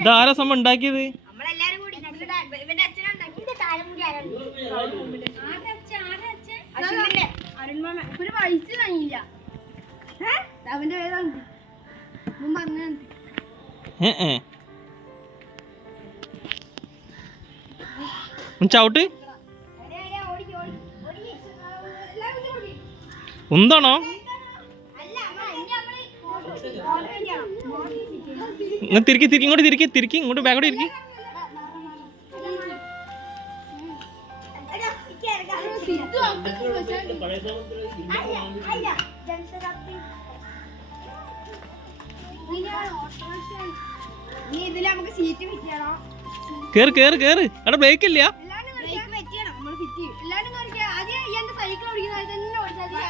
ഇതാരാ സംഭവം ഉണ്ടാക്കിയത്? ചവിട്ട്. കൂടി തിരിക്കി തിരിക്കി ഇങ്ങോട്ട് തിരിക്കി തിരിക്കി ഇങ്ങോട്ട് ബാക്കോട്ട് ഇരിക്കി നീ ഇതിൽ നമുക്ക് സീറ്റ് ഫിറ്റ് കേറ് കേറ് കേറ്. അവിടെ ബ്രേക്ക് ഇല്ല. ഫിറ്റ് ചെയ്യണം നമ്മൾ ഫിറ്റ് എന്റെ സൈക്കിൾ ഓടിക്കുന്ന തന്നെ ഓടിച്ചാൽ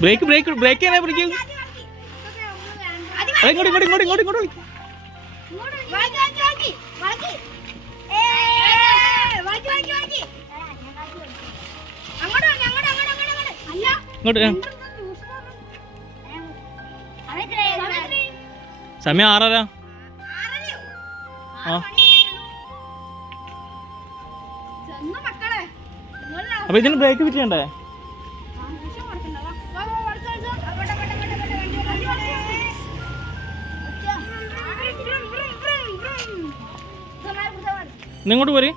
ബ്രേക്ക് ബ്രേക്ക് ബ്രേക്ക് ചെയ്യാനാ ബ്രേക്ക് ഇങ്ങോട്ട് ഇങ്ങോട്ട് ഇങ്ങോട്ട് ഇങ്ങോട്ട്. സമയം ആറര? ആ. അപ്പൊ ഇതിന് ബ്രേക്ക് ഫിറ്റ് ചെയ്യണ്ടേ ഇങ്ങോട്ട് പോരെ.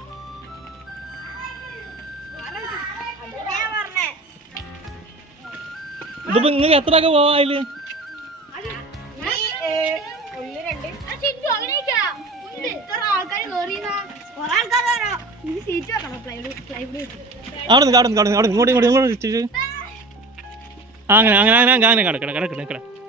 ഇതിപ്പോ നിങ്ങൾക്ക് എത്ര ഒക്കെ പോവാ അതിൽ? അവിടെ നിന്ന് അവിടെ നിന്ന് അവിടെ നിന്ന് ഇങ്ങോട്ട് ഇങ്ങോട്ട് ഇങ്ങോട്ട് ആ അങ്ങനെ അങ്ങനെ അങ്ങനെ അങ്ങനെ കിടക്കണം കിടക്കണം കിടക്കണം